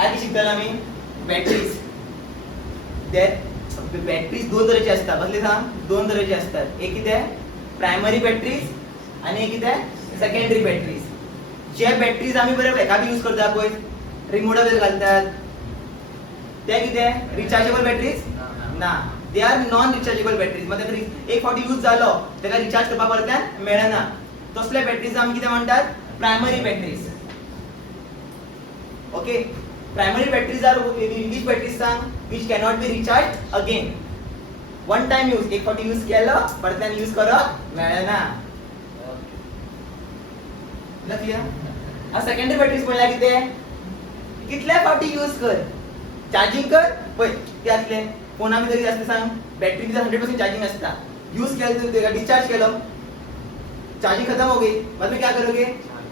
आज शिकताना आम्ही बॅटरीज बॅटरीज दोन तरेचे असतात. कसले सांग? दोन तरेचे असतात. एक किती आहे प्रायमरी बॅटरीज आणि एक किती आहे सेकंडरी बॅटरीज. जे बॅटरीज आम्ही बरे एका यूज करतात पळय रिमोटाचेर घालतात त्या किती आहे रिचार्जेबल बॅटरीज ना. They are non rechargeable batteries. म्हणजे एक फावटी यूज जालो तेका रिचार्ज करपाक परत मेळना. तसले बॅटरीज आमी कितें म्हणटात primary batteries. Okay. Primary batteries are which batteries सांग which cannot be recharged again. one time use एक फावटी यूज केलो परत यूज करप मेळना. क्लियर? सेकंडरी बॅटरीज म्हणल्यार कितें कितल्या फावटी यूज कर चार्जिंग कर पळय ते आसले फोना भितर कितें आसता सांग बॅटरी भितर 100% चार्जिंग आसता. यूज केलो तेका डिस्चार्ज केलो चार्जिंग खत्म हो गई बाद में क्या करोगे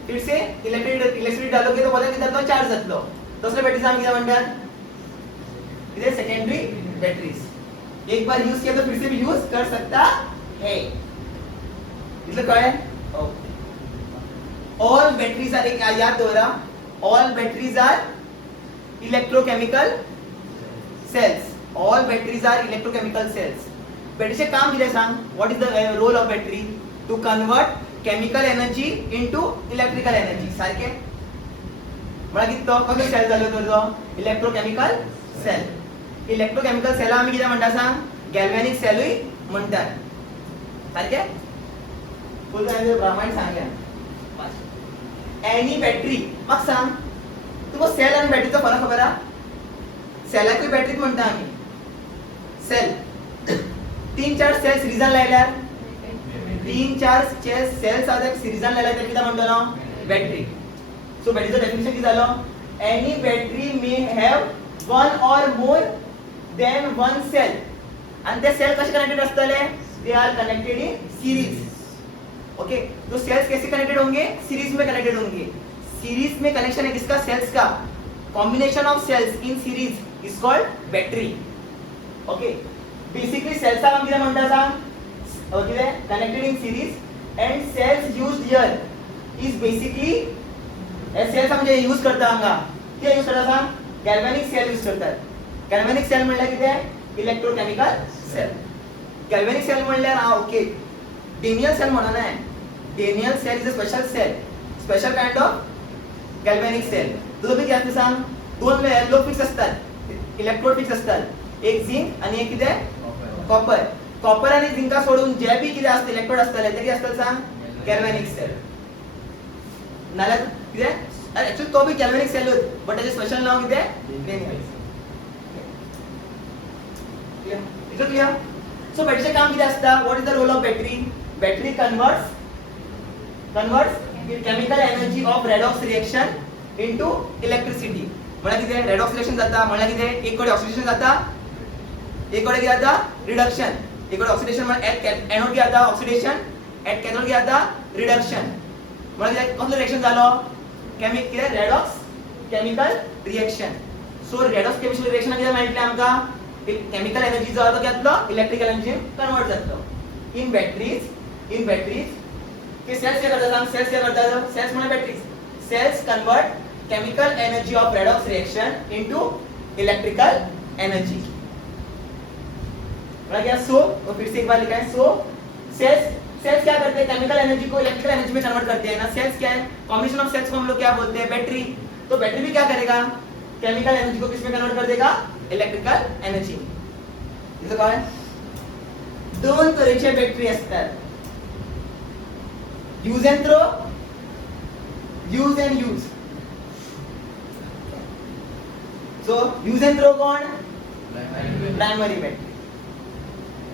फिर से इलेक्ट्रिसिटी डालोगे तो पता कितना चार्ज जातलो. तसले बॅटरीज आम्ही किती म्हणतात किती सेकंडरी बॅटरीज. एक बार यूज किया तो फिर से भी यूज कर सकता है. इतलं कळलं? ओके. ऑल बॅटरीज आर एक याद दवरा all batteries are electrochemical cells. All batteries are electrochemical cells. बॅटरीचे काम किती सांग what is the role of battery to convert chemical energy into electrical energy. सारखे म्हळ्यार कितें तो कसलो सेल जालो तर तो इलेक्ट्रोकेमिकल सेल. इलेक्ट्रोकेमिकल सेला आमी कितें म्हणटा सांग गॅल्वेनिक सेलूय म्हणटात. सारखे फुल प्रमाण सांगया. एनी बॅटरी म्हाका सांग तुका सेल आनी बॅटरीचो फरक खबर आहा? सेलाकूय बॅटरीच म्हणटा आमी. सेल 3-4 सेल सिरीजान लायल्यार 3-4 सेल्स आहा सिरीजान लायल्यार ते कितें म्हणटलो बॅटरी. सो बॅटरीचो डेफिनेशन कितें जालो any battery may have one or more than one cell. आणि ते सेल कसे कनेक्टेड असतले they are connected in series. Okay. तो सेल्स कैसे कनेक्टेड होंगे सीरीज में कनेक्टेड होंगे. सीरीज में कनेक्शन है किसका सेल्स का. Combination of cells in series is called battery. Okay. Basically cells का काम किती म्हणता सांग okay connected in series and cells used here is basically cells म्हणजे यूज करता हांगा किती यूज करता सांग गॅल्वेनिक सेल यूज करतात. गॅल्वेनिक सेल म्हणल्यार किती इलेक्ट्रोकेमिकल सेल. गॅल्वेनिक सेल म्हणल्यार ओके डेनियल सेल म्हणा नाही. Daniell cell is a special cell special kind of galvanic cell. तुझं किती असतं सांग दोन लोक फिक्स असतात इलेक्ट्रोड फिक्स असतात. एक झिंक आणि एक किती कॉपर. कॉपर आणि झिंका सोडून जे बी किती असते इलेक्ट्रोड असतले ते किती असतात सांग गॅल्वेनिक सेल. नाल्यार किती ऍक्च्युअली तो बी गॅल्वेनिक सेल बट त्याचे स्पेशल नाव किती डेनियल. क्लियर? सो बॅटरीचे काम किती असतं what is the role of battery. Battery converts chemical energy of redox reaction into electricity. म्हळ्यार कितें रेडॉक्स रिएक्शन जाता म्हळ्यार कितें एक कडे ऑक्सिडेशन जाता एक कडे कितें जाता रिडक्शन. एक कडे ऑक्सिडेशन म्हळ्यार एट एनोड कितें जाता ऑक्सिडेशन एट कॅथोड कितें जाता रिडक्शन. म्हळ्यार कसलो रिएक्शन जालो कितें redox chemical reaction. So redox chemical reaction कितें मेळटलें आमकां केमिकल एनर्जी जो आसा तो घेतलो इलेक्ट्रिकल एनर्जी कन्वर्ट जातलो. इन बॅटरीज के सेल्स क्या करता सेल्स क्या करता सेल्स म्हणजे batteries. Cells convert chemical energy of redox reaction into electrical energy. क्या सो फिर से एक बार लिखा है. सो सेल्स क्या करते हैं केमिकल एनर्जी को इलेक्ट्रिकल एनर्जी में कन्वर्ट करते हैं ना. सेल्स क्या है कॉम्बिनेशन ऑफ सेल्स को हम लोग क्या बोलते हैं बैटरी. तो बैटरी भी क्या करेगा केमिकल एनर्जी को किसमें कन्वर्ट कर देगा इलेक्ट्रिकल एनर्जी. इथं काय दोन तऱ्हेचे बॅटरी असतात use and throw use and use. So use and throw कोण प्रायमरी बॅटरी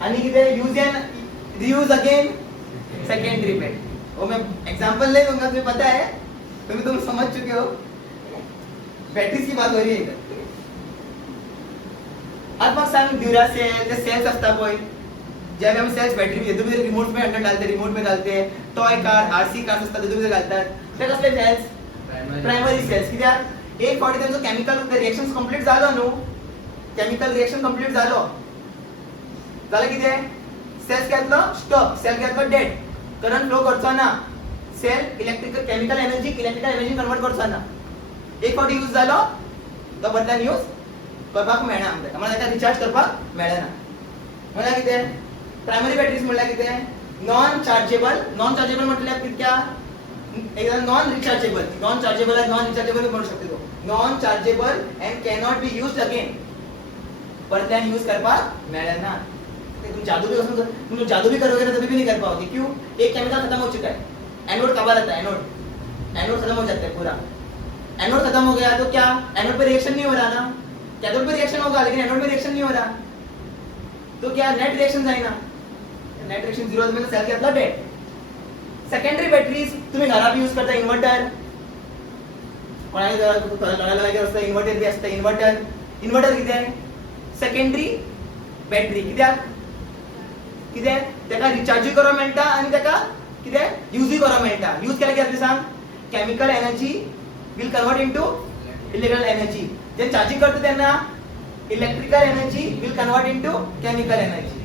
आणि किती use and reuse again secondary battery. वो मैं एग्जांपल ले लूंगा तुम्हें पता है तुम समझ चुके हो बॅटरीज की बात हो रही है. अब मग सांग ड्यूरासेल ते सेल्स असतात पळय जे आम्ही सेल्स बॅटरी भितर रिमोट में अंदर डालते रिमोट में डालते टॉय कार आरसी कार असतात तेतून घालतात ते कसले सेल्स प्रायमरी सेल्स. कित्याक एक फावटी त्यांचं केमिकल रिएक्शन कंप्लीट झालो न्हू केमिकल रिएक्शन कंप्लीट झालो जाल्यार कितें सेल्स घेतलो स्टॉप सेल घेतलो डेड करंट फ्लो करचो ना. Cell electrical chemical energy convert करचो ना. एक फावटी यूज झालो तो बदल्यान यूज करपाक मेळना आमकां म्हळ्यार ताका रिचार्ज करपाक मेळना म्हळ्यार कितें प्रायमरी बॅटरीज म्हळ्यार कितें नॉन चार्जेबल म्हटल्यार कितक्या एकदम नॉन रिचार्जेबल नॉन रिचार्जेबल म्हणू शकता तो non chargeable and cannot be used again बदल्यान यूज करपाक मेळना तुम जादू भी करोगे ना तभी भी नहीं कर पाओगे क्यों एक केमिकल खत्म हो चुका है एनोड कब रहता है एनोड खत्म हो जाता है पूरा एनोड खत्म हो गया तो क्या एनोड पे रिएक्शन नहीं हो रहा ना कैथोड पे रिएक्शन होगा लेकिन एनोड पे रिएक्शन नहीं हो रहा तो क्या नेट रिएक्शन जाएगा नेट रिएक्शन जीरो में सेल के मतलब डेड सेकेंडरी बैटरीज तुम्ही घरात यूज करता इन्व्हर्टर कोणाला लढायला असतं इन्व्हर्टर बी असतं इन्व्हर्टर किती आहे सेकेंडरी बॅटरी कित्याक ताका रिचार्ज करूं मेळटा आनी ताका कित्याक यूज करूं मेळटा यूज केल्यार कितें सांग chemical energy will convert into electrical energy जे चार्जिंग करता तेन्ना electrical energy will convert into chemical energy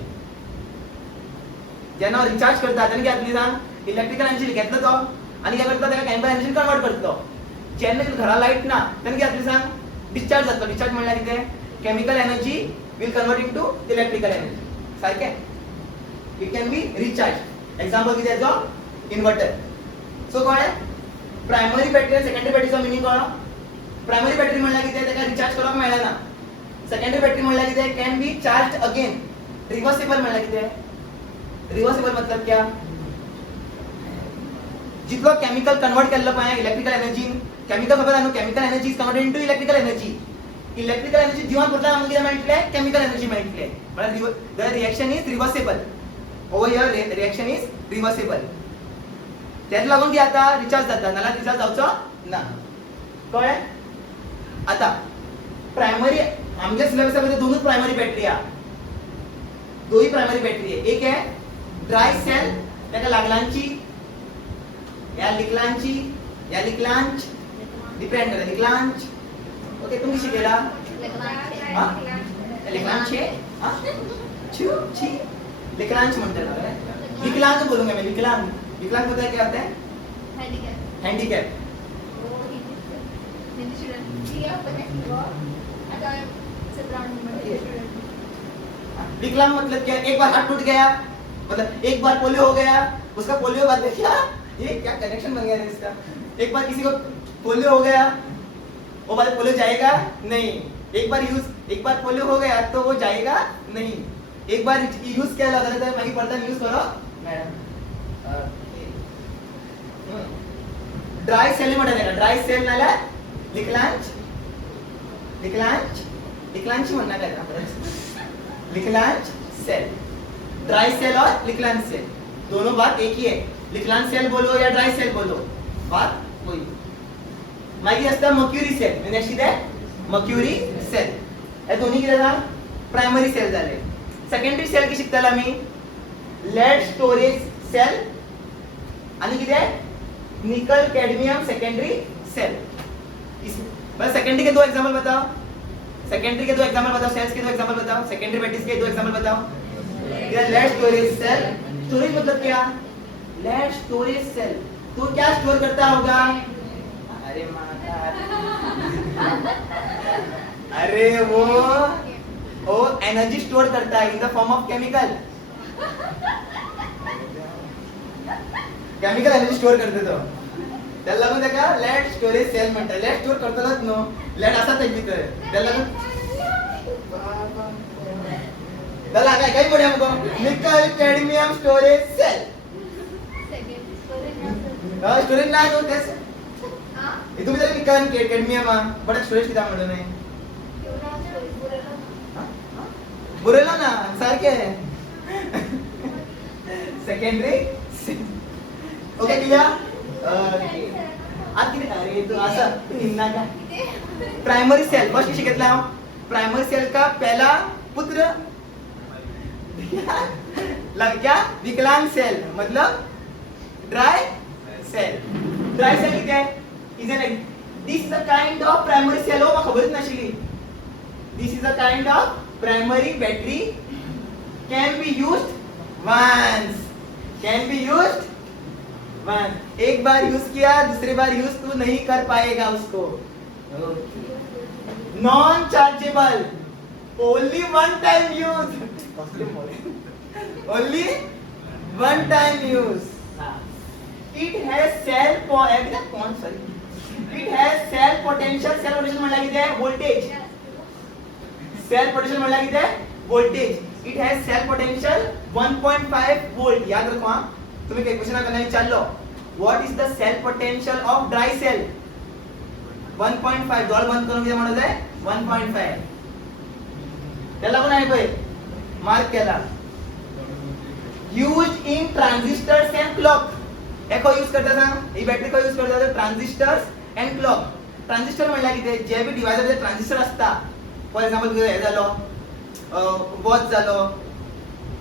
जेन्ना रिचार्ज करता तेन्ना कितें जातली सांग इलेक्ट्रिकल एनर्जी घेतलो तो आनी कितें करता ताका केमिकल एनर्जी कन्वर्ट करतलो जेन्ना घरा लायट ना तेन्ना कितें जातली सांग डिस्चार्ज जातलो डिस्चार्ज म्हणल्यार कितें chemical energy will convert into electrical energy सारकें it can be recharged example किती आहे तो इन्व्हर्टर सो कळ्ळें प्रायमरी बॅटरी आणि सेकंडरी बॅटरीचो मिनिंग कळ्ळो प्रायमरी बॅटरी म्हणल्यार कितें ताका रिचार्ज करपाक मेळना सेकंडरी बॅटरी म्हणल्यार कितें can be charged again reversible म्हणल्यार कितें रिव्हर्सिबल मतलब क्या जितलो केमिकल कन्वर्ट केल्लो पळय इलेक्ट्रिकल एनर्जी केमिकल खबर आहा न्हू chemical energy is converted into electrical energy electrical energy जिवन करता आमकां कितें मेळटलें केमिकल एनर्जी मेळटलें म्हळ्यार the reaction is reversible over here reaction is reversible त्यात लागून की आता रिचार्ज जाता नाल्यार रिचार्ज जावचो ना कळ्ळें आता प्रायमरी आमच्या सिलेबसामध्ये दोनच प्रायमरी बॅटरी आहे दोही प्रायमरी बॅटरी आहे एक आहे ड्राय सेल त्याला लागलांची या लिकलांच डिपेंड करता लिकलांच ओके तुम्ही शिकेला हां लिकलांच हां छी विकलांग म्हणते ना विकलांग बोलूंगा मैं विकलांग पता है क्या होता है हैंडीकैप विकलांग मतलब क्या एक बार हाथ टूट गया मतलब एक बार पोलियो हो गया उसका पोलियो बाद में क्या ये क्या कनेक्शन बन गया है इसका एक बार किसी को पोलियो हो गया वो बाद पोलियो जाएगा नहीं एक बार पोलियो हो गया तो वो जाएगा नहीं एक बार यूज केला जाल्यार मागीर परत यूज करो मॅडम ड्राय सेल म्हणटा तेका ड्राय सेल नाल्यार लिकलांच म्हणना काय लिकलांच सेल ड्राय सेल और लिकलांच सेल दोनों बात एक ही है लिकलांच सेल बोलो या ड्राय सेल बोलो बात वही मागीर असता मर्क्युरी सेल नेक्स्ट कितें मर्क्युरी सेल हे दोन्ही कितें जाता प्रायमरी सेल जाले सेकेंडरी सेल की शिकताला आम्ही लेड स्टोरेज सेल आणि किती निकल कैडमियम सेकेंडरी सेल बस सेकेंडरी के दो एग्जांपल बताओ सेकेंडरी के दो एग्जांपल बताओ सेल्स के दो एग्जांपल बताओ सेकेंडरी बैटरीज के दो एग्जांपल बताओ ये लेड स्टोरेज सेल स्टोरेज मतलब क्या लेड स्टोरेज सेल तो क्या स्टोर करता होगा अरे अरे वो एनर्जी स्टोर करता है in the form of chemical energy store करते तो त्याला लागून त्याका लेड स्टोरेज सेल म्हणतात लेड स्टोर करताच नो लेड असा तेज भितर त्याला लागून त्याला काय म्हणूया मग निकल कॅडमियम स्टोरेज सेल स्टोरेज नाही तो तेच तुम्ही तरी निकल कॅडमियम बट स्टोरेज किती म्हणलं नाही बुरेलो ना सारखे सेकेंडरी ओके क्लियर अरे तो ऐसा हिन्ना का प्राइमरी सेल फर्स्ट शिकतला प्राइमरी सेल का पहला पुत्र लग गया विकलांग सेल मतलब ड्राई सेल किती आहे is an this is a kind of primary cell हो खबरच नाशिली this is a kind of primary battery can be used once एक बार यूज किया दूसरी बार यूज तू नहीं कर पाएगा उसको non chargeable, only one time use, only one time use. It has cell it has cell potential. Cell potential म्हणला किती आहे? व्होल्टेज. सेल पोटेन्शियल म्हणला किती आहे? Voltage. It has cell potential 1.5 volt. याद रखो. तुम्ही काही क्वेश्चन करना विचारलो, what is the cell potential of dry cell? 1.5. डॉल बंद करून किती म्हणत आहे? 1.5. त्याला पण आहे पाय मार्क केला. Use in transistors and clock. हे खंय यूज करता सांग? ही बॅटरी खंय यूज करता? Transistors and clock. ट्रान्झिस्टर म्हणल्यार कितें? जे बी डिव्हायसाचे ट्रान्झिस्टर असता, फॉर एक्झाम्पल हे जालो वॉच जालो,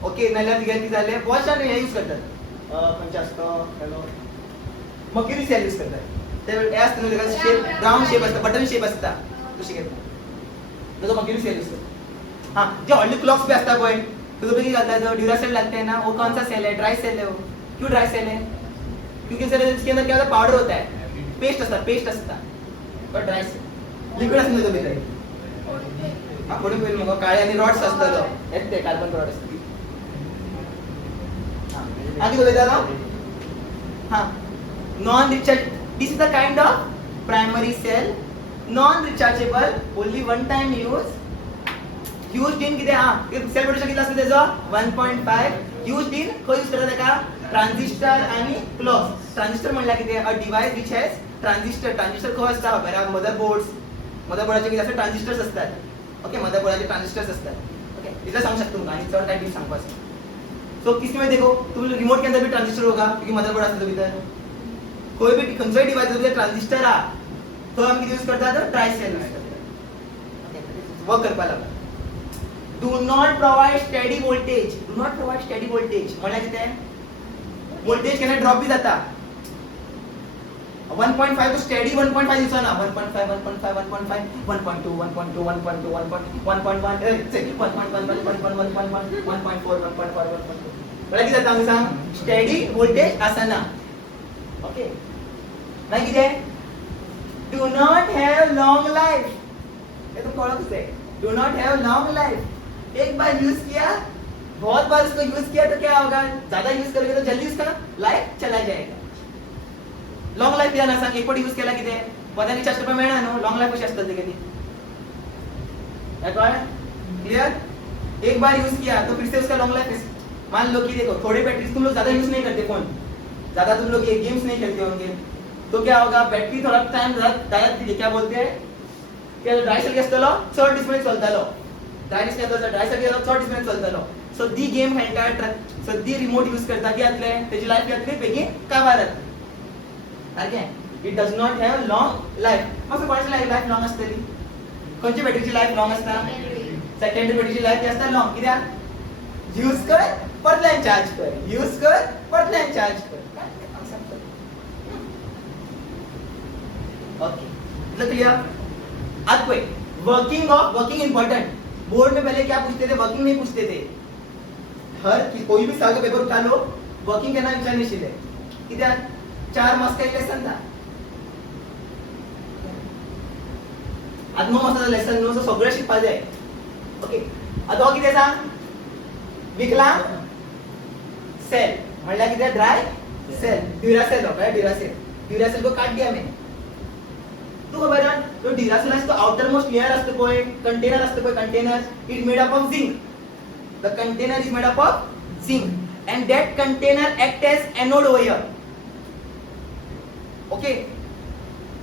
ओके, नाल्यार कितें जालें वॉच आनी हे यूज करतात. खंयचे आसता हॅलो मर्क्युरी सेल यूज करतात. ते हे असता न्हू, तेका शेप राउंड शेप असता, बटन शेप असता, तशी घेता तो मर्क्युरी सेल यूज करता. हाँ, जे व्हडले क्लॉक्स भी असता पळय, तुझं किती घालता? ड्यूरासेल लगता है ना, वो कौन सा सेल है? ड्राई सेल है वो. क्यों ड्राई सेल है? क्योंकि सर इसके अंदर क्या होता है? पाउडर होता है, पेस्ट असता और ड्राई सेल लिक्विड असतं तो भितर. आपण पहिले मग काळे आणि रॉड्स असतात, येते कार्बन रॉड असतात. आधी बघितलं ना. हां, non recharge. This is the kind of primary cell, non rechargeable, only one time use. Used in किती? हां, सेल पोटेन्शियल किती असतं त्याचं? 1.5. यूज्ड इन खंय यूज करतात का? ट्रान्झिस्टर आणि क्लॉक. ट्रान्झिस्टर म्हणला किती? A device which has transistor. Transistor खंय असता? बऱ्या मदरबोर्डाचे किती असतात? ट्रान्झिस्टर्स असतात. ओके, मदरबोर्डाचे ट्रान्झिस्टर्स असतात. ओके, इथं सांगू शकतो तुमका आणि चढ काय टिप्स सांगू असं. सो किसी में देखो तुम रिमोट के अंदर भी ट्रांजिस्टर होगा, क्योंकि मदरबोर्ड असतो भीतर. कोई भी खंयचोय डिव्हाइस जर ट्रांजिस्टर हा, तो आम्ही किती यूज करतात? ट्राय सेल यूज करतात. वर्क करपा लागला. Do not provide steady voltage. Do not provide steady voltage म्हणजे कितें? वोल्टेज केन्ना ड्रॉप बी जाता. 1.5 तो स्टेडी 1.5 दिसना. 1.5 1.5 1.5 1.2 1.2 1.2 1.1 1.4 मला किती जाता? सांग. स्टेडी वोल्टेज आसना. ओके, नाही कितें? Do not have long life. ये तो कळत है. Do not have long life. एक बार यूज किया, बहुत बार उसको यूज किया तो क्या होगा? ज्यादा यूज करोगे तो जल्दी उसका लाइफ चला जाएगा. लॉन्ग लाइफ दिया ना सांग. एक पट यूज केला कितें? पदांनी 4 रुपये मिळणार न्हू. लॉन्ग लाइफ कशी असतात ते किती? क्लियर? एक बार यूज किया तो फिर से उसका लॉन्ग लाइफ. मान लो कि देखो थोड़ी बैटरी तुम लोग ज्यादा यूज नहीं करते, फोन ज्यादा तुम लोग ये गेम्स नहीं खेलते होंगे, तो क्या होगा? बैटरी थोड़ा टाइम ज्यादा क्या बोलते हैं कि ड्राई सेल असतलो चड दीस मेरेन चलतलो. ड्राई सेल चड दीस मेरेन चलतलो. सो दी गेम खेळटा, सो दी रिमोट यूज करता की जातले त्याची लाईफ जातली बेगीन काबार जातली. Okay, it does not have long life. मग कोणाची लाईफ लॉंग असतली? खंयची बॅटरीची लाईफ लॉंग असता? सेकंडरी बॅटरीची लाईफ असता लॉंग. कित्याक? यूज कर परतल्यान चार्ज कर, यूज कर परतल्यान चार्ज कर. ओके, मतलब क्लियर? आज कोई वर्किंग इंपॉर्टेंट. बोर्ड में पहले क्या पूछते थे? वर्किंग नहीं पूछते थे. हर कोई भी साल का पेपर उठा लो, वर्किंग करना विचार नहीं शिले. कित्याक? 4 मार्क्स का एक लेसन था. आज 9 मार्क्साचा लेसन नो, सो सगळं शिकपा जाय. ओके, आता हो कितें सांग? विकलांग सेल म्हणल्यार कितें? Dry sale. ड्यूरासेल हो काय? ड्यूरासेल को काट दिया मैंने. तू खबर आहे तो ड्यूरासेल असतो आउटर मोस्ट लेयर असतो पळय, कंटेनर असतो पळय, container. It made up of zinc. The container is made up of zinc and that container act as anode over here. Okay,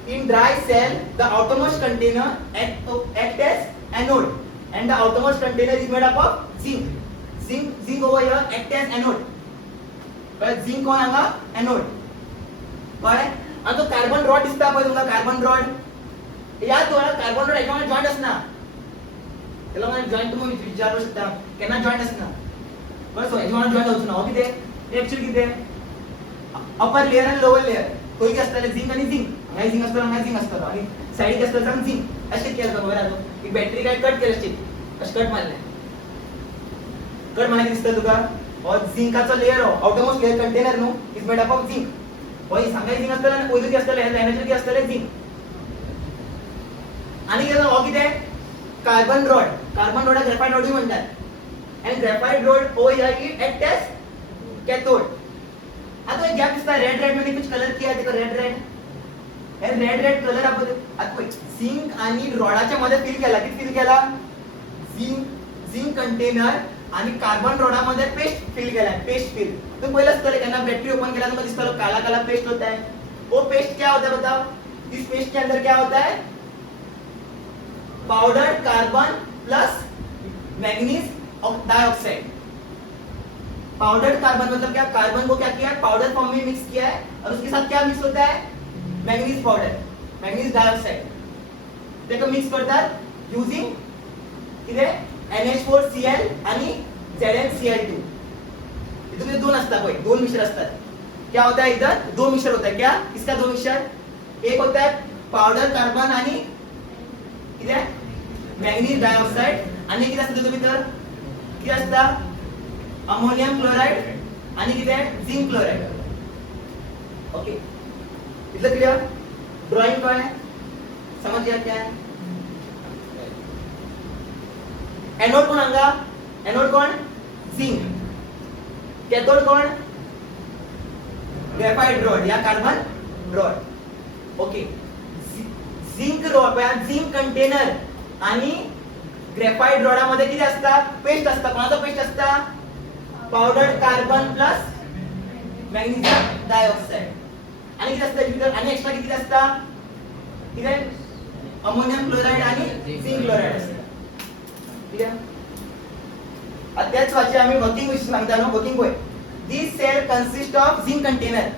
in dry cell the outermost container act as anode and the outermost container is made up of zinc over here act as anode. but zinc कोण हांगा? anode. कळ्ळें? आणि तो carbon rod दिसता पळय तुमका, carbon rod याद दवरा. कार्बन रॉड एका जॉइंट असना. त्याला मला जॉइंट तुम्ही विचारू शकता केन्ना जॉइंट असना. बरं, सो हेजो जॉइंट जावचो ना. हो कितें? एक्चुअली कितें? अपर लेयर आणि लोअर लेयर खंय की असतले? झिंक आणि झिंक. हांगा झिंक असतलो, हांगा झिंक असतलो आणि साइडीक असतलो सांग झिंक. अशें केलें खबर आहा तूं? ही बॅटरी काय कट केली अशी, अशें कट मारलें. कट मारल्यार दिसता तुका? हो झिंकाचो लेयर, हो आउटरमोस्ट लेयर कंटेनर न्हू, is made up of zinc. हो ही सांगाय झिंक असतलें आणि पयलू की असतलें, हे लायनाचेर की असतलें झिंक. आणि कितें हो कितें कार्बन रॉड ग्रेफाइट रॉड म्हणटात and graphite rod oh here it act as cathode आता एक गॅप दिसता रेड मध्ये कुछ कलर किया देखो रेड हे रेड कलर आपण आता झिंक आणि रॉडाच्या मध्ये फिल केला झिंक कंटेनर आणि कार्बन रॉडामध्ये पेस्ट फिल केला पेस्ट फिल तो पहिला असतं केना बैटरी ओपन केला तो दिसता काला काला पेस्ट होता है वो पेस्ट क्या होता है बताओ इस पेस्ट के अंदर क्या होता है powdered carbon plus manganese dioxide powdered carbon मतलब क्या कार्बन को क्या किया है पाउडर फॉर्म में मिक्स किया है और उसके साथ क्या मिक्स होता है मैंगनीज पाउडर मैंगनीज डाइऑक्साइड देखो मिक्स करतात यूजिंग इथे NH4Cl आणि ZnCl2 इधर दोन असतात कोई दोन मिश्र असतात क्या होता है इधर दो मिश्र होता है क्या किसका दो मिश्र एक होता है पाउडर कार्बन आणि इथे मैंगनीज डाइऑक्साइड आणि किती असतं तुम्ही तर किती असतं अमोनियम क्लोराइड आणि किती आहे झिंक क्लोराइड ओके इतना क्लियर ड्राइंग कौन है समझ गया क्या है एनोड कौन आंगा एनोड कौन झिंक कैथोड कौन ग्रेफाइट रॉड या carbon rod okay zinc rod या झिंक कंटेनर आणि ग्रेफाइट रॉडामध्ये किती असतात पेस्ट असतात कोणाचा पेस्ट असतात powdered carbon plus magnesium dioxide आणि किती असतं इथे आणि एक्स्ट्रा किती असतं इथे अमोनियम क्लोराइड आणि झिंक क्लोराइड असतं ठीक आहे त्याच वाचे आम्ही वर्किंग विषय सांगता ना वर्किंग होय this cell consist of zinc container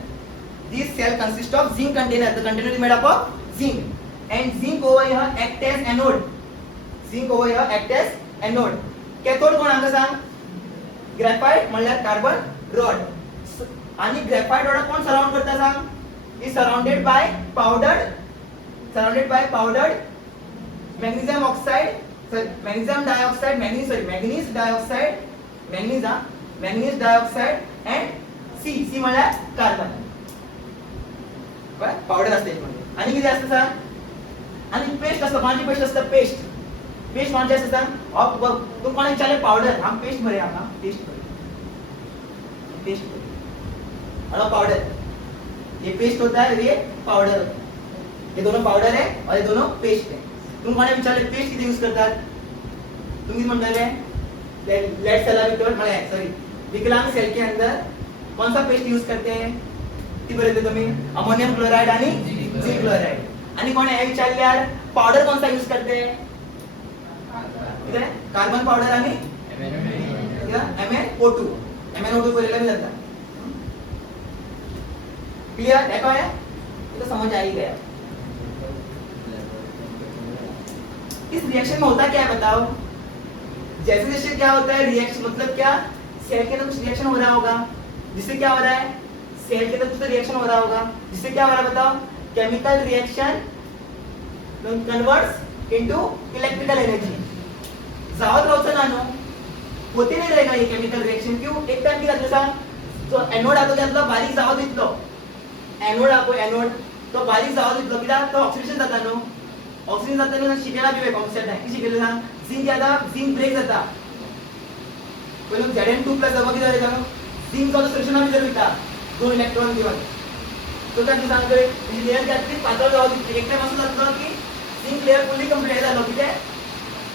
this cell consist of zinc container the container is made up of zinc and zinc over here act as anode zinc over here act as anode cathode कोण आंगा सांग graphite म्हणल्यार carbon rod आणि graphite rod कोण surround करता सांग is surrounded by powdered magnesium oxide magnesium dioxide manganese dioxide and C म्हणल्यार carbon बरं पावडर असते आणि किती असतं सांग आणि पेस्ट असतं कोणाची पेस्ट असतं पेस्ट कोणाची असतं सांग ऑफ तो कोणाची चाले पाउडर हम पेस्ट भरे हम पेस्ट और पाउडर ये पेस्ट होता है ये पाउडर ये दोनों पाउडर है और ये दोनों पेस्ट है तुम कोने विचारले पेस्ट किती यूज करतात तुम्ही म्हणताले लेट सेलाविटोर म्हणजे सॉरी विकलांग सेल के अंदर कौन सा पेस्ट यूज करते हैं ती बरे तुम्ही अमोनियम क्लोराइड आणि झिंक क्लोराइड आणि कोण हे विचारल्यार पाउडर कौन सा यूज करते हैं इथे कार्बन पाउडर आणि MnO2 बोलेला भी जाता क्लियर देखो है ये तो समझ आ ही गया इस रिएक्शन में होता क्या है बताओ जैसे जैसे क्या होता है रिएक्शन मतलब क्या सेल के अंदर कुछ रिएक्शन हो रहा होगा जिससे क्या हो रहा है सेल के अंदर कुछ रिएक्शन हो रहा होगा जिससे क्या हो रहा है बताओ chemical reaction converts into electrical energy जावत राहतो ना होते नाही रहेगा ये केमिकल रिएक्शन क्यों एक टाइम की जसा जो एनोड आतो त्यातला बारीक जावत इतलो एनोड आको एनोड तो बारीक जावत इतलो कित्याक तो ऑक्सिडेशन जाता न्हू ऑक्सिजन जाता न्हू शिकेला बी कॉन्सेप्ट आहे की शिकेला सांग झिंक यादा झिंक ब्रेक जाता पहिले Zn2+ जावं किती जाता झिंक जो सोल्युशन भितर वयता दोन इलेक्ट्रॉन घेऊन तो काय तू सांगतोय ही लेयर जातली पातळ जावं एक टाइम असं जातो की झिंक लेयर फुल्ली कंप्लीट झालं किती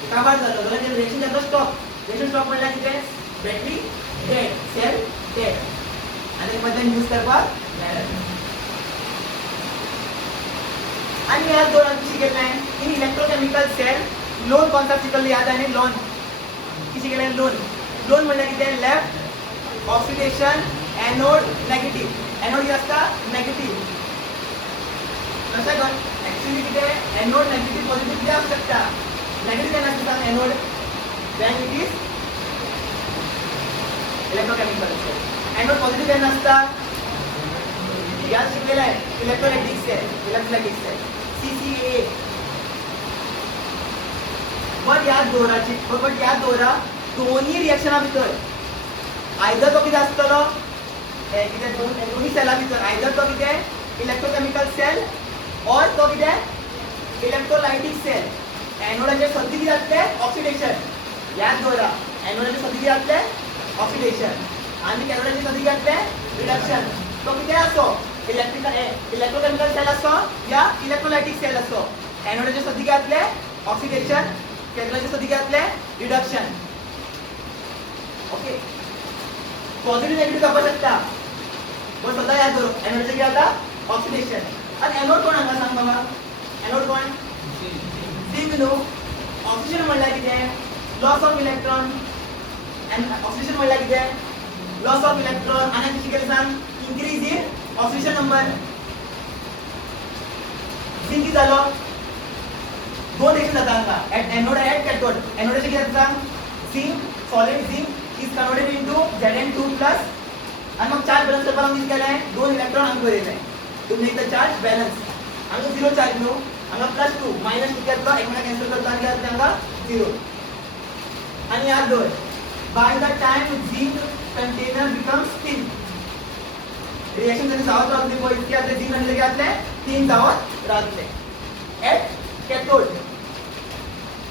काबाड झालं त्याला ते रिएक्शन जातं स्टॉप म्हणला किती बॅटरी डेड सेल डेड आणि मध्ये यूज करपाक मेळना आणि या दोन शिकले नाही in electrochemical cell loan concept शिकले याद आहे लोन की शिकले लोन म्हणजे किती left oxidation anode negative anode असता नेगेटिव्ह कसं कर ऍक्च्युअली किती एनोड नेगेटिव्ह पॉझिटिव्ह किती असू शकता नेगेटिव्ह काय असतं anode then it is electrochemical cell anode positive काय नसतं याद शिकलेला आहे इलेक्ट्रोलाइटिक सेल CCA पण या दोन्ही रिएक्शना भितर आयदर तो किती असतलो किती दोन्ही सेला भितर आयदर तो किती इलेक्ट्रोकेमिकल सेल और तो किती इलेक्ट्रोलाइटिक सेल एनोडाचे सद्दी किती जातले ऑक्सिडेशन याद दवरा एनोडाचे सद्दी किती जातले ऑक्सिडेशन आणि कॅथोडाचे सद्दी किती जातले रिडक्शन तो किती असतो इलेक्ट्रोकेमिकल सेल असतो या इलेक्ट्रोलाइटिक सेल असतो एनोडाचे सद्दी किती जातले ऑक्सिडेशन कॅथोडाचे सद्दी किती जातले रिडक्शन ओके पॉझिटिव्ह नेगेटिव्ह तपासू शकता पण स्वतः याद करू एनोडचे किती आता ऑक्सिडेशन आणि एनोड कोण आहे सांग बाबा एनोड कोण झिंक नो ऑक्सिजन म्हणला किती लॉस ऑफ इलेक्ट्रॉन आणि ऑक्सिजन म्हणला किती लॉस ऑफ इलेक्ट्रॉन आणि किती केलं सांग increase in oxygen number zinc किती झालं दोन रिएक्शन जातात का ऍट एनोड ऍट कॅथोड एनोडचे किती जातात zinc solid zinc is converted into Zn2+ आणि मग चार्ज बॅलन्स करताना मी केलाय दोन इलेक्ट्रॉन अंक दिलेले तुम्ही एकदा चार्ज बॅलन्स अंक 0 चार्ज नो अंक +2 मायनस किती एकमेका कॅन्सल करता आणि अंक 0 आणि याद दोन by the time zinc container becomes thin reaction जर जावत राहते पॉइंट की आता झिंक म्हणजे काय असले थिन जावत राहते ऍट कॅथोड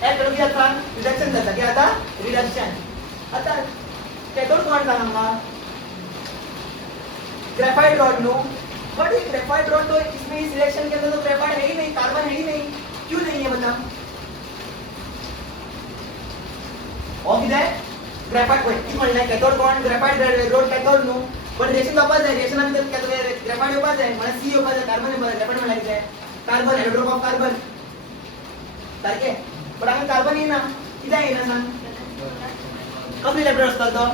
ऍट आता रिडक्शन जाता की आता रिडक्शन आता कॅथोड कोण सांगा ग्रेफाइट रॉड नो बट ये ग्रेफाइट रॉड तो इसमें इस रिएक्शन के अंदर तो ग्रेफाइट है ही नहीं कार्बन है ही नहीं क्यों नहीं है बता और किधर ग्रेफाइट कोई की म्हणलाय कॅथोड कोण ग्रेफाइट रॉड कॅथोड नो पण रिएक्शन तपास आहे रिएक्शन मध्ये ग्रेफाइट तपास आहे मला सी तपास आहे कार्बन ग्रेफाइट म्हणलाय किती कार्बन हायड्रोजन ऑफ कार्बन सारखे पण आपण कार्बन आहे ना किती आहे ना सांग कसले इलेक्ट्रॉन असतात तो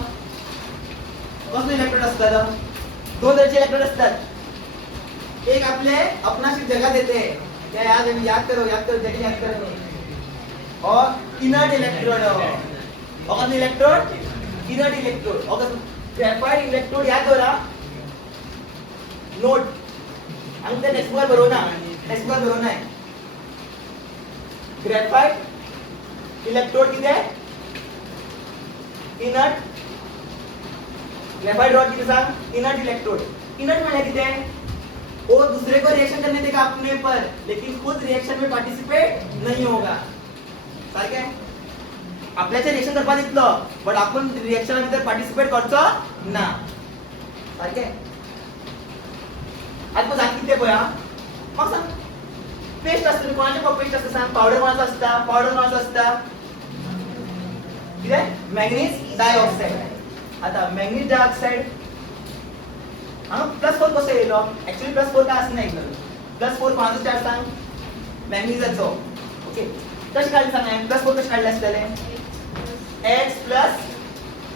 कसले इलेक्ट्रॉन असतात दोन तरचे इलेक्ट्रॉन असतात एक आपले अपनाशी जगह देते हैं क्या याद करो जगह याद करो और इनर्ट इलेक्ट्रोड और इलेक्ट्रोड इनर्ट इलेक्ट्रोड और ग्रेफाइट इलेक्ट्रोड याद हो रहा नोट अंक नेक्स्ट बार बरोना है ग्रेफाइट इलेक्ट्रोड किती आहे इनर्ट ग्रेफाइट रॉड किती सांग इनर्ट इलेक्ट्रोड इनर्ट म्हणजे किती आहे वो दूसरे को रिएक्शन करने देगा अपने पर लेकिन खुद रिएक्शन में पार्टिसिपेट नहीं होगा सारखे आपल्याचे रिएक्शन करपा दितलो बट आपण रिएक्शन मध्ये पार्टिसिपेट करतो ना सारखे आता जात किती पया मग सांग पेस्ट असते कोणाचे पेस्ट असते सांग पावडर कोणाचा असता किती मॅंगनीज डायऑक्साइड आता मॅंगनीज डायऑक्साइड +4 कसं येलो ऍक्च्युअली +4 काय असं नाही +4 कोणाचं चार्ज सांग मॅंगनीजचो ओके कशी काढली सांग +4 कशी काढले असतले X प्लस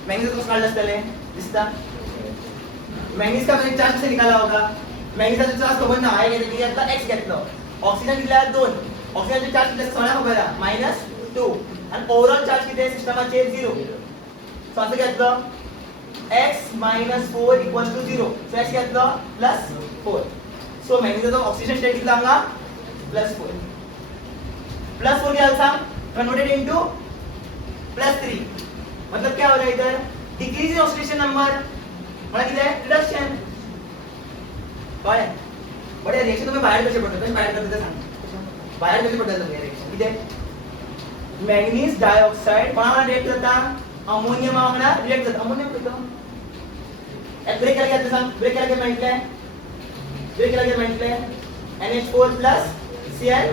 मॅंगनीज कसं काढले असतले दिसता मॅंगनीज का म्हणजे चार्ज कसा निकाला होगा मॅंगनीजचा चार्ज खबर ना आहे की आता X घेतलो ऑक्सिजन दिला 2 ऑक्सिजनचे चार्ज किती सोळा खबर आहे -2 आणि ओव्हरऑल चार्ज किती आहे सिस्टमचे 0 सो असं घेतलं x minus 4 equals to 0 so x घेतलं +4 so मॅग्नेशियमचा ऑक्सिजन स्टेट किती सांगा +4 घ्यायला सांग कन्वर्टेड इनटू +3 मतलब क्या हो रहा है इधर डिक्रीज इन ऑक्सीडेशन नंबर मतलब किती आहे रिडक्शन काय बट रिएक्शन तुम्ही बाहेर कसे पडतो बाहेर करते सांग बाहेर कसे पडतात तुम्ही रिएक्शन किती मॅंगनीज डायऑक्साइड कोणाला रिएक्ट करता अमोनियम वांगडा रिएक्ट करता अमोनियम किती ब्रेक केला घेतलं सांग ब्रेक केला म्हटले NH4 Cl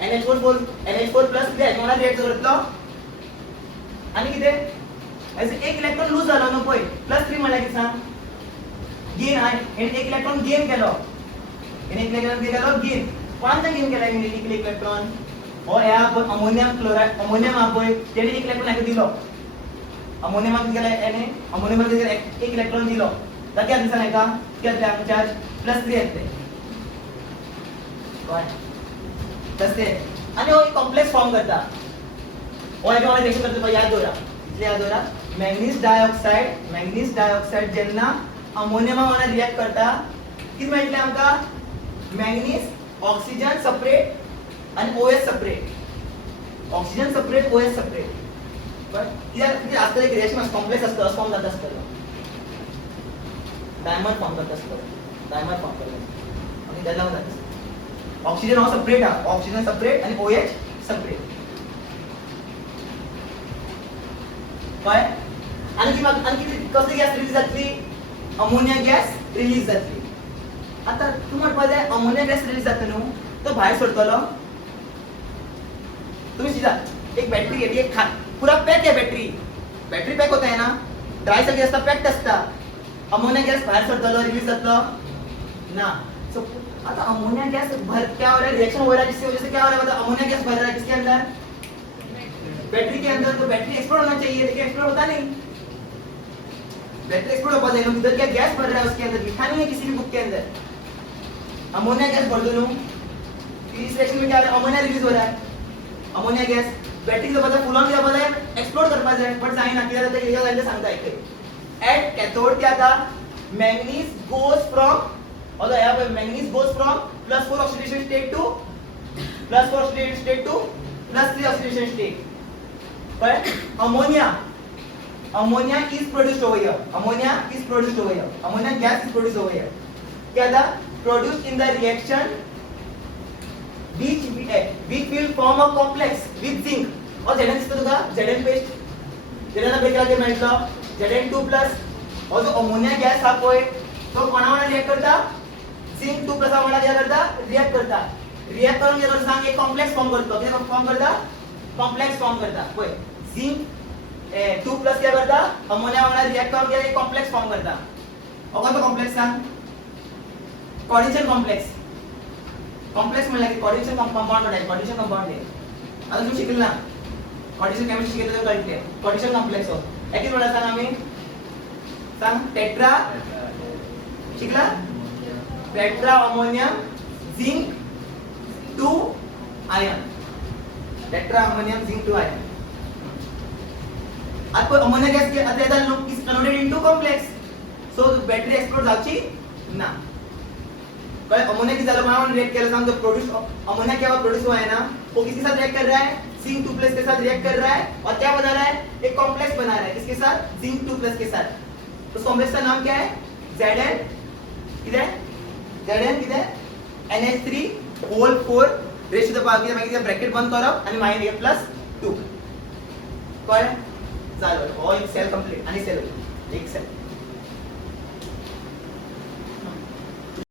NH4 किती आहे कोणाला रिएक्ट करतलो आणि किती ऐसे एक इलेक्ट्रॉन लूज झाला ना पय +3 म्हणला की सांग गेन आहे एक इलेक्ट्रॉन गेन केलो गेन कोणता गेन केला एक इलेक्ट्रॉन और या अमोनियम क्लोराइड अमोनियम आपको तेने एक इलेक्ट्रॉन आके दिलो अमोनियम किती केला याने अमोनियम मध्ये एक इलेक्ट्रॉन दिलो तर क्या दिसला नाही का किती आहे चार्ज +3 येते काय तसे आणि वो एक कॉम्प्लेक्स फॉर्म करता और याच्या मध्ये रिएक्शन करते याद होरा मॅंगनीज डायऑक्साइड जेन्ना अमोनियम वाला रिएक्ट करता किती म्हटले आमका मॅंगनीज ऑक्सिजन सेपरेट आणि OH separate oxygen separate OH separate but यार किती असतं एक रिएक्शन कॉम्प्लेक्स असतं फॉर्म जात असतं डायमंड फॉर्म करत असतं आणि त्याला जात ऑक्सिजन हा सेपरेट आणि OH सगळे काय आणखी कसली गॅस रिलीज जातली अमोनिया गॅस रिलीज जातली आता तू म्हणपाक जाय अमोनिया गॅस रिलीज जाता न्हू तो भायर सोडतलो तुम्ही सीधा एक बॅटरी घेतली एक पूरा पॅक आहे बॅटरी पॅक होता है ना ड्राई सगळी असता पॅक्ड असता अमोनिया गॅस बाहर सोडतलो रिलीज जातलो ना सो आता अमोनिया गैस भर क्या हो रहा है रिएक्शन हो रहा है जिसकी वजह से क्या हो रहा है मतलब अमोनिया गैस भर रहा है किसके अंदर बैटरी के अंदर तो बैटरी एक्सप्लोड होना चाहिए लेकिन एक्सप्लोड होता नहीं बैटरी एक्सप्लोड हो जाएगा उधर क्या गैस भर रहा है उसके अंदर लिखा नहीं है किसी भी बुक के अंदर अमोनिया गैस भर दो इस रिएक्शन में क्या हो रहा है अमोनिया रिलीज हो रहा है अमोनिया गैस बैटरी के बदले फुल ऑन के बदले एक्सप्लोड करपा जाय बट जायना कित्याक जाता कित्याक जायना सांगता ऐकय एट कैथोड क्या था मैंगनीज गोज फ्रॉम और यहाँ पे manganese goes from +4 oxidation state to +4 oxidation state to +3 oxidation state. But ammonia is produced over here. Ammonia gas is produced over here. क्या था? Produced in the reaction which will form a complex with zinc. और Zn किसका होगा? Zn paste. Zn ना break आगे मेंटलो Zn2+ और जो ammonia gas हा पळय तो कोणावाला रिएक्ट करता जिंक 2+ वाला क्या करता रिएक्ट करून क्या करता सांग एक कॉम्प्लेक्स फॉर्म करतो किती फॉर्म करता कॉम्प्लेक्स फॉर्म करता होय जिंक 2+ क्या करता अमोनिया वाला रिएक्ट करून क्या एक कॉम्प्लेक्स फॉर्म करता और तो कॉम्प्लेक्स सांग कोऑर्डिनेशन कॉम्प्लेक्स म्हणला की कोऑर्डिनेशन कंपाउंड आहे कोऑर्डिनेशन कंपाउंड आहे आता तुम्ही शिकला ना कोऑर्डिनेशन केमिस्ट्री शिकले तर कळते कोऑर्डिनेशन कॉम्प्लेक्स हो याकी म्हणा सांग आम्ही सांग टेट्रा शिकला टेट्रा अमोनियम जिंक 2 आयन टेट्रा अमोनियम जिंक 2 आयन आता अमोनिया गॅस के आता look is converted into complex so battery explode जावची ना पर अमोनिया की जल में रिएक्ट कर रहा है जो प्रोड्यूस अमोनिया क्या प्रोड्यूस हुआ है ना वो किसके साथ रिएक्ट कर रहा है जिंक 2+ के साथ रिएक्ट कर रहा है और क्या बना रहा है एक कॉम्प्लेक्स बना रहा है किसके साथ जिंक 2+ के साथ उस कॉम्प्लेक्स का नाम क्या है Zn किधर Zn किधर NH3 whole 4 raise to the power किती माहिती ब्रॅकेट बंद करप आणि -2 कळलं झालं हो एक सेल कंप्लीट आणि सेल एक सेल